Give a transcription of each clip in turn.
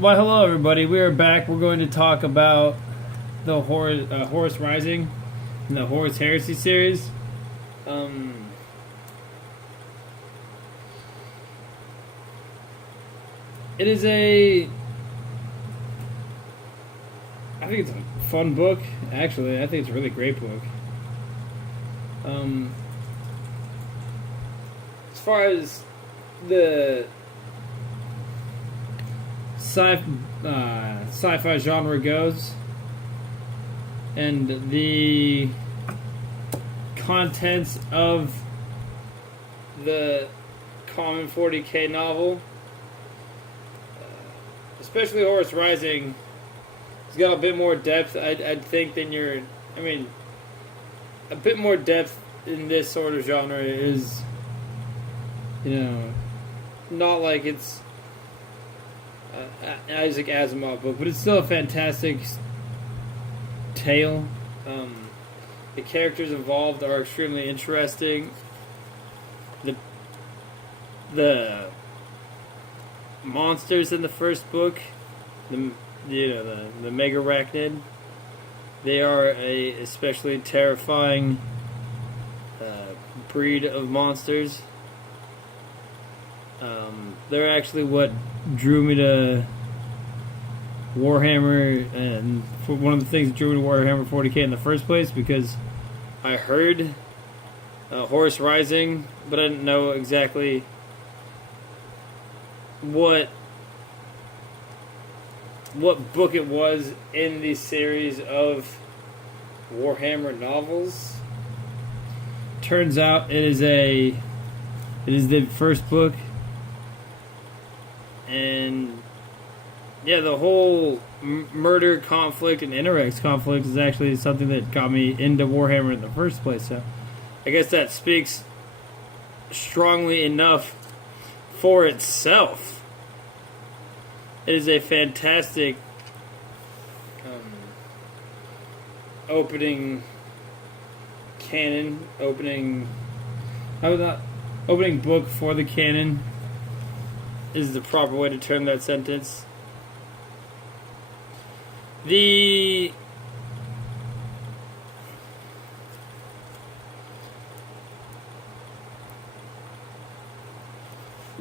Why, hello everybody. We are back. We're going to talk about the Horus Rising and the Horus Heresy series. It is I think it's a fun book. Actually, I think it's a really great book. As far as the sci-fi genre goes, and the contents of the common 40K novel, especially Horus Rising, has got a bit more depth, I'd think, than a bit more depth in this sort of genre is, not like it's Isaac Asimov book, but it's still a fantastic tale. The characters involved are extremely interesting. The monsters in the first book, the Megarachnid, they are a especially terrifying breed of monsters. They're actually what drew me to Warhammer, and one of the things that drew me to Warhammer 40K in the first place, because I heard Horus Rising, but I didn't know exactly what book it was in the series of Warhammer novels. Turns out it is the first book. And yeah, the whole murder conflict and Interrex conflict is actually something that got me into Warhammer in the first place. So I guess that speaks strongly enough for itself. It is a fantastic opening book for the canon is the proper way to term that sentence. The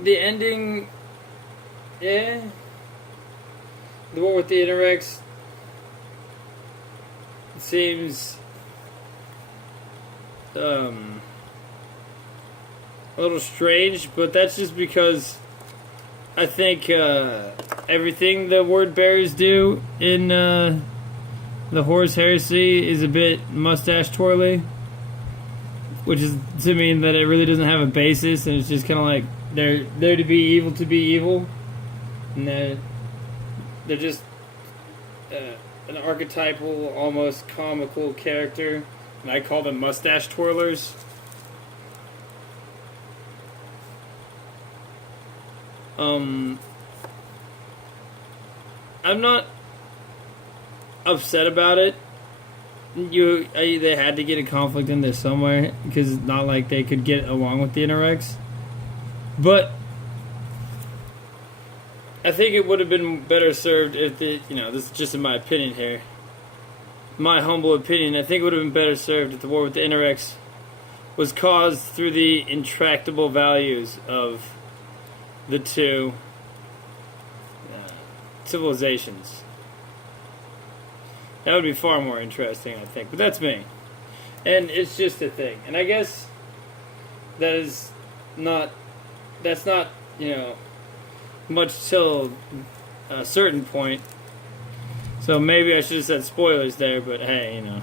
ending, yeah. The one with the Interrex seems a little strange, but that's just because I think everything the word bearers do in the Horus Heresy is a bit mustache twirly, which is to mean that it really doesn't have a basis, and it's just kind of like they're to be evil, and they're just an archetypal, almost comical character, and I call them mustache twirlers. I'm not upset about it. They had to get a conflict in there somewhere, because it's not like they could get along with the Interrex. But I think it would have been better served if this is just in my opinion here. My humble opinion, I think it would have been better served if the war with the Interrex was caused through the intractable values of the two civilizations. That would be far more interesting, I think. But that's me. And it's just a thing. And I guess that's not, much till a certain point. So maybe I should have said spoilers there, but hey,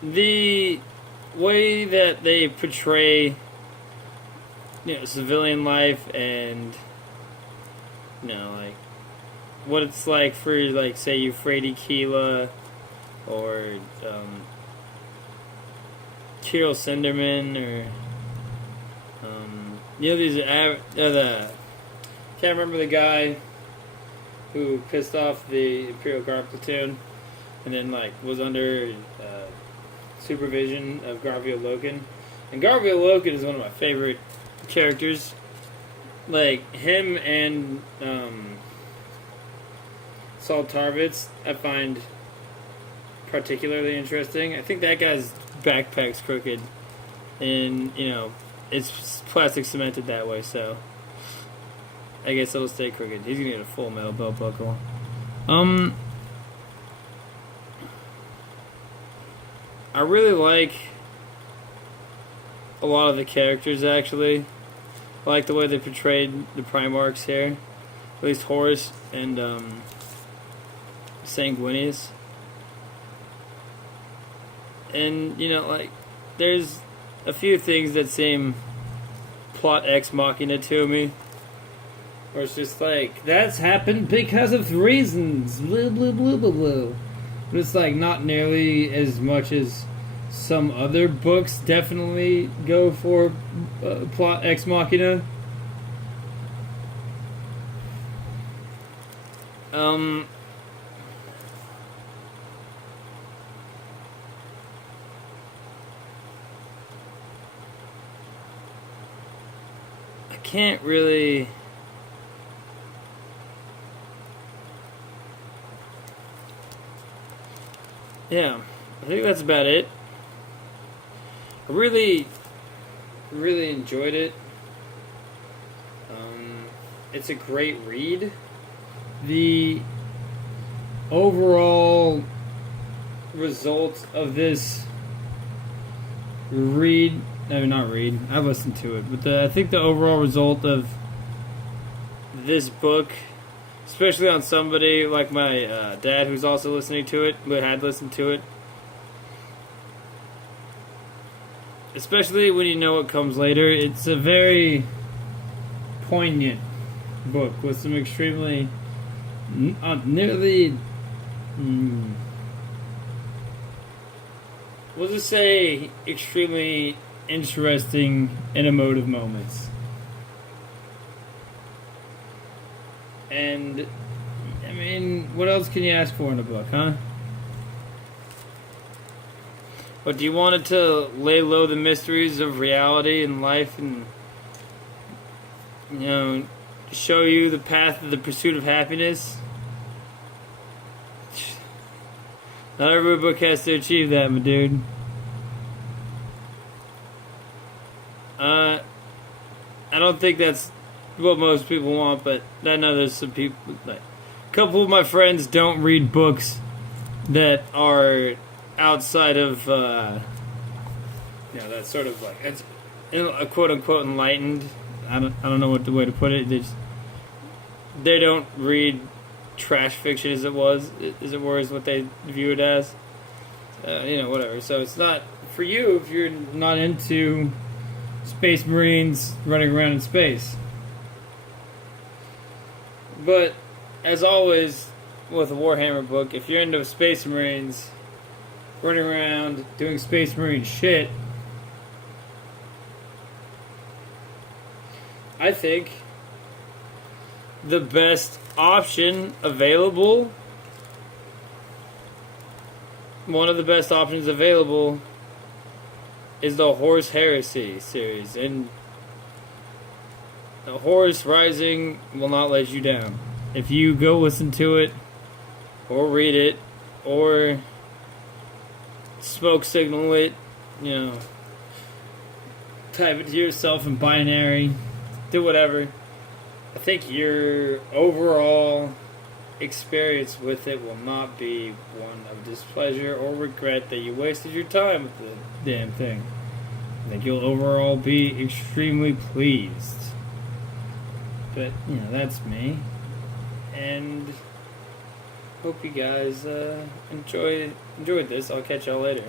the way that they portray, civilian life and, what it's like for, say, Euphrates Keela or Kirill Sinderman or, can't remember the guy who pissed off the Imperial Guard platoon and then was under supervision of Garvio Loken. And Garvio Loken is one of my favorite characters. Like, him and Saul Tarvitz, I find particularly interesting. I think that guy's backpack's crooked. And, you know, it's plastic cemented that way, so I guess it'll stay crooked. He's gonna get a full metal belt buckle. I really like a lot of the characters, actually. I like the way they portrayed the Primarchs here. At least Horus and Sanguinius. And, you know, like, there's a few things that seem plot ex machina to me. Where it's just like, that's happened because of reasons. Blah, blah, blah, blah, blah. But it's like not nearly as much as some other books definitely go for plot ex machina. I can't really... Yeah, I think that's about it. I really enjoyed it. It's a great read. The overall result of this read, no, not read, I listened to it, but I think the overall result of this book, especially on somebody like my dad who's also listening to it, who had listened to it, especially when you know what comes later, it's a very poignant book with some extremely, we'll just say extremely interesting and emotive moments. And, I mean, what else can you ask for in a book, huh? But do you want it to lay low the mysteries of reality and life and, you know, show you the path of the pursuit of happiness? Not every book has to achieve that, my dude. I don't think that's what most people want, but I know there's some people, like, a couple of my friends don't read books that are outside of, you know, that sort of, like, it's a quote-unquote enlightened. I don't know what the way to put it. They don't read trash fiction as it were, is what they view it as. You know, whatever. So it's not for you if you're not into Space Marines running around in space. But as always with a Warhammer book, if you're into Space Marines running around doing Space Marine shit, I think the best option available, one of the best options available, is the Horus Heresy series. And the Horus Rising will not let you down. If you go listen to it, or read it, or smoke signal it, you know, type it to yourself in binary, do whatever, I think your overall experience with it will not be one of displeasure or regret that you wasted your time with the damn thing. I think you'll overall be extremely pleased. But, you know, that's me. And hope you guys enjoyed this. I'll catch y'all later.